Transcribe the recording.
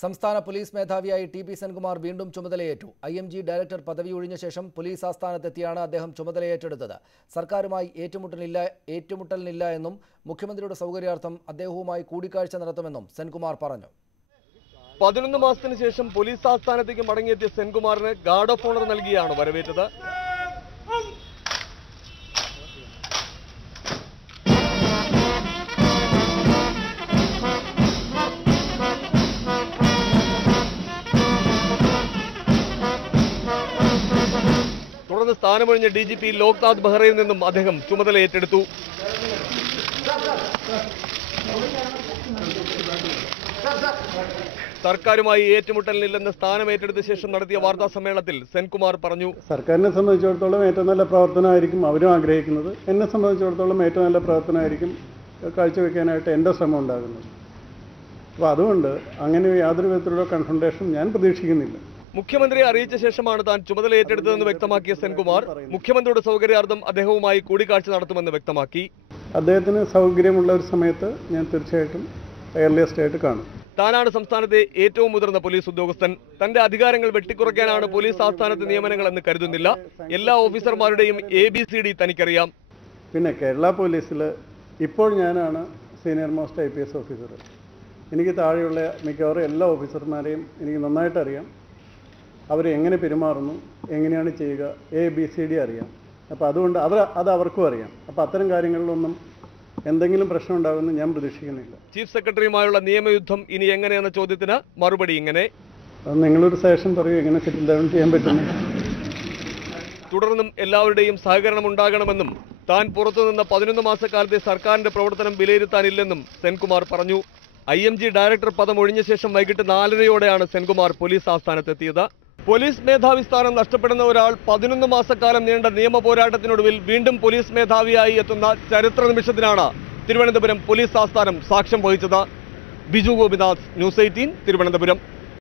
സംസ്ഥാന പോലീസ് മേധാവിയായി ടി.പി. സെൻകുമാർ വീണ്ടും ചുമതലയേറ്റു. IMG ഡയറക്ടർ പദവി ഒഴിഞ്ഞ ശേഷം പോലീസ് ആസ്ഥാനത്തെത്തിയാണ് അദ്ദേഹം ചുമതലയേറ്റെടുത്തത്. സർക്കാരുമായി ഏറ്റുമുട്ടലിനില്ല എന്നും മുഖ്യമന്ത്രിയുടെ സൗകര്യാർത്ഥം അദ്ദേഹവുമായി കൂടിക്കാഴ്ച നടത്തുമെന്നും സെൻകുമാർ പറഞ്ഞു. 11 മാസത്തിന് ശേഷം പോലീസ് ആസ്ഥാനത്തേക്ക് മടങ്ങിയെത്തിയ സെൻകുമാറിന് ഗാർഡ് ഓഫ് ഓണർ നൽകിയാണ് വരവേറ്റത്. തുടർന്ന് സ്ഥാനമൊഴിഞ്ഞ DGP ലോക്നാഥ് ബെഹ്റയിൽ നിന്നും അദ്ദേഹം ചുമതല ഏറ്റെടുത്തു. സർക്കാരുമായി ഏറ്റുമുട്ടലിനില്ലെന്ന് സ്ഥാനം ഏറ്റെടുത്ത ശേഷം നടത്തിയ വാർത്താ സമ്മേളനത്തിൽ സെൻകുമാർ പറഞ്ഞു, സർക്കാരിനെ സംബന്ധിച്ചിടത്തോളം ഏറ്റവും നല്ല പ്രവർത്തനമായിരിക്കും അവരും ആഗ്രഹിക്കുന്നത്. എന്നെ സംബന്ധിച്ചിടത്തോളം ഏറ്റവും നല്ല പ്രവർത്തനമായിരിക്കും കാഴ്ചവെക്കാനായിട്ട് എൻ്റെ ശ്രമം ഉണ്ടാകുന്നത്. അപ്പോൾ അതുകൊണ്ട് അങ്ങനെ യാതൊരു വിധത്തിലുള്ള കൺഫ്രണ്ടേഷൻ ഞാൻ പ്രതീക്ഷിക്കുന്നില്ല. മുഖ്യമന്ത്രിയെ അറിയിച്ച ശേഷമാണ് താൻ ചുമതല ഏറ്റെടുത്തതെന്ന് വ്യക്തമാക്കിയ സെൻകുമാർ മുഖ്യമന്ത്രിയുടെ സൗകര്യാർത്ഥം അദ്ദേഹവുമായി കൂടിക്കാഴ്ച നടത്തുമെന്ന് വ്യക്തമാക്കി. അദ്ദേഹത്തിന് സൗകര്യമുള്ള ഒരു സമയത്ത് ഞാൻ തീർച്ചയായിട്ടും എയർലിയസ്റ്റ് ആയിട്ട് കാണും. താനാണ് സംസ്ഥാനത്തെ ഏറ്റവും മുതിർന്ന പോലീസ് ഉദ്യോഗസ്ഥൻ. തന്റെ അധികാരങ്ങൾ വെട്ടിക്കുറയ്ക്കാനാണ് പോലീസ് ആസ്ഥാനത്തെ നിയമനങ്ങളെന്ന് കരുതുന്നില്ല. എല്ലാ ഓഫീസർമാരുടെയും ABCD തനിക്കറിയാം. പിന്നെ കേരള പോലീസിൽ ഇപ്പോൾ ഞാനാണ് സീനിയർ മോസ്റ്റ് IPS ഓഫീസർ. എനിക്ക് താഴെയുള്ള മിക്കവാറും എല്ലാ ഓഫീസർമാരെയും എനിക്ക് നന്നായിട്ട് അറിയാം. അവർ എങ്ങനെ പെരുമാറുന്നു, എങ്ങനെയാണ് ചെയ്യുക, ABCD അറിയാം. അപ്പോൾ അതുകൊണ്ട് അത് അവർക്കും അറിയാം. അപ്പോൾ അത്തരം കാര്യങ്ങളിലൊന്നും എന്തെങ്കിലും പ്രശ്നം ഉണ്ടാകുമെന്ന് ഞാൻ പ്രതീക്ഷിക്കുന്നില്ല. ചീഫ് സെക്രട്ടറിയുമായുള്ള നിയമയുദ്ധം ഇനി എങ്ങനെയെന്ന ചോദ്യത്തിന് മറുപടി ഇങ്ങനെ: അത് നിങ്ങളൊരു സജഷൻ പറയൂ, എങ്ങനെ സെറ്റിൽ ഡൗൺ ചെയ്യാൻ പറ്റുന്നു. തുടർന്നും എല്ലാവരുടെയും സഹകരണം ഉണ്ടാകണമെന്നും താൻ പുറത്തുനിന്ന 11 മാസക്കാലത്തെ സർക്കാരിന്റെ പ്രവർത്തനം വിലയിരുത്താനില്ലെന്നും സെൻകുമാർ പറഞ്ഞു. IMG ഡയറക്ടർ പദം ഒഴിഞ്ഞ ശേഷം വൈകിട്ട് 4:30യോടെയാണ് സെൻകുമാർ പോലീസ് ആസ്ഥാനത്തെത്തിയത്. പോലീസ് മേധാവി സ്ഥാനം നഷ്ടപ്പെടുന്ന ഒരാൾ 11 മാസക്കാലം നീണ്ട നിയമ പോരാട്ടത്തിനൊടുവിൽ വീണ്ടും പോലീസ് മേധാവിയായി എത്തുന്ന ചരിത്ര നിമിഷത്തിനാണ് തിരുവനന്തപുരം പോലീസ് ആസ്ഥാനം സാക്ഷ്യം വഹിച്ചത്. ബിജു ഗോപിനാഥ്, News 18, തിരുവനന്തപുരം.